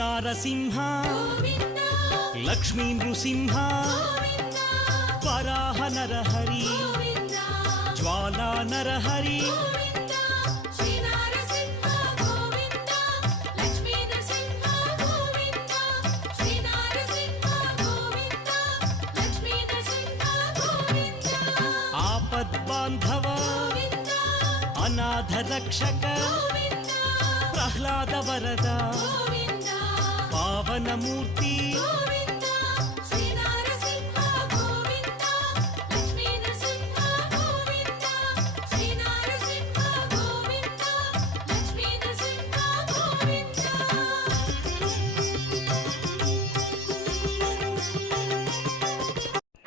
నారసింహ లక్ష్మీ నృసింహ వరాహ నరహరి జ్వాలా నరహరి ఆపద్బాంధవ అనాథ రక్షక ప్రహ్లాద వరద పావనమూర్తి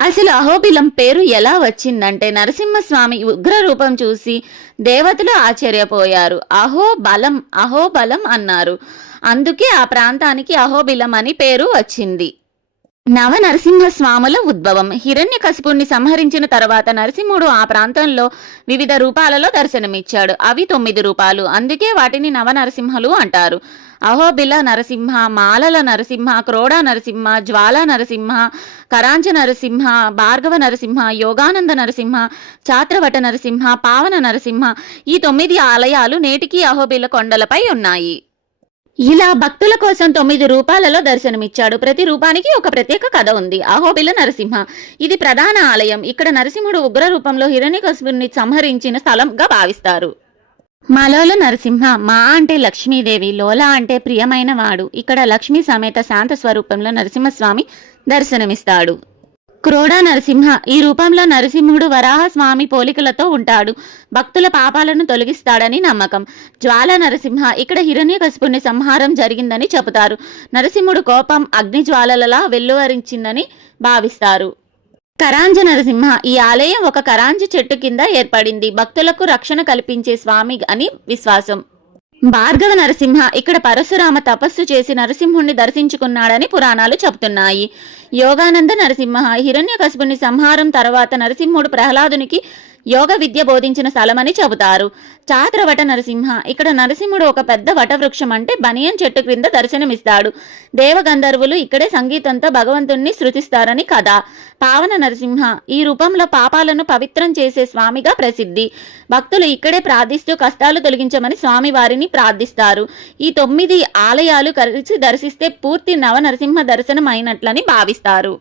అసలు అహోబిలం పేరు ఎలా వచ్చిందంటే నరసింహస్వామి ఉగ్ర రూపం చూసి దేవతలు ఆశ్చర్యపోయారు. అహోబలం అన్నారు. అందుకే ఆ ప్రాంతానికి అహోబిలం అని పేరు వచ్చింది. నవనరసింహస్వాముల ఉద్భవం. హిరణ్యకశిపుణ్ణి సంహరించిన తర్వాత నరసింహుడు ఆ ప్రాంతంలో వివిధ రూపాలలో దర్శనమిచ్చాడు. అవి 9 రూపాలు. అందుకే వాటిని నవనరసింహలు అంటారు. అహోబిల నరసింహ, మాలల నరసింహ, క్రోడ నరసింహ, జ్వాలా నరసింహ, కరాంచ నరసింహ, భార్గవ నరసింహ, యోగానంద నరసింహ, చాత్రవట నరసింహ, పావన నరసింహ, ఈ 9 ఆలయాలు నేటికీ అహోబిల కొండలపై ఉన్నాయి. ఇలా భక్తుల కోసం 9 రూపాలలో దర్శనమిచ్చాడు. ప్రతి రూపానికి ఒక ప్రత్యేక కథ ఉంది. అహోబిల నరసింహ ఇది ప్రధాన ఆలయం. ఇక్కడ నరసింహుడు ఉగ్ర రూపంలో హిరణ్యకశిపుణ్ణి సంహరించిన స్థలంగా భావిస్తారు. మలోల నరసింహ, మా అంటే లక్ష్మీదేవి, లోలా అంటే ప్రియమైన వాడు. ఇక్కడ లక్ష్మీ సమేత శాంత స్వరూపంలో నరసింహస్వామి దర్శనమిస్తాడు. క్రోడ నరసింహ ఈ రూపంలో నరసింహుడు వరాహస్వామి పోలికలతో ఉంటాడు. భక్తుల పాపాలను తొలగిస్తాడని నమ్మకం. జ్వాల నరసింహ ఇక్కడ హిరణ్యకశిపుని సంహారం జరిగిందని చెబుతారు. నరసింహుడు కోపం అగ్ని జ్వాలలలా వెల్లువరించిందని భావిస్తారు. కరాంజ నరసింహ ఈ ఆలయం ఒక కరాంజి చెట్టు కింద ఏర్పడింది. భక్తులకు రక్షణ కల్పించే స్వామి అని విశ్వాసం. భార్గవ నరసింహ ఇక్కడ పరశురామ తపస్సు చేసి నరసింహుణ్ణి దర్శించుకున్నాడని పురాణాలు చెబుతున్నాయి. యోగానంద నరసింహ హిరణ్యకశిపుని సంహారం తర్వాత నరసింహుడు ప్రహ్లాదునికి యోగ విద్య బోధించిన స్థలమని చెబుతారు. చాత్రవట నరసింహ ఇక్కడ నరసింహుడు ఒక పెద్ద వటవృక్షం అంటే బనియన్ చెట్టు క్రింద దర్శనమిస్తాడు. దేవగంధర్వులు ఇక్కడే సంగీతంతో భగవంతుణ్ణి స్తుతిస్తారని కథ. పావన నరసింహ ఈ రూపంలో పాపాలను పవిత్రం చేసే స్వామిగా ప్రసిద్ధి. భక్తులు ఇక్కడే ప్రార్థిస్తూ కష్టాలు తొలగించమని స్వామి వారిని ప్రార్థిస్తారు. ఈ 9 ఆలయాలు కలిసి దర్శిస్తే పూర్తి నవ నరసింహ దర్శనం అయినట్లని భావిస్తారు.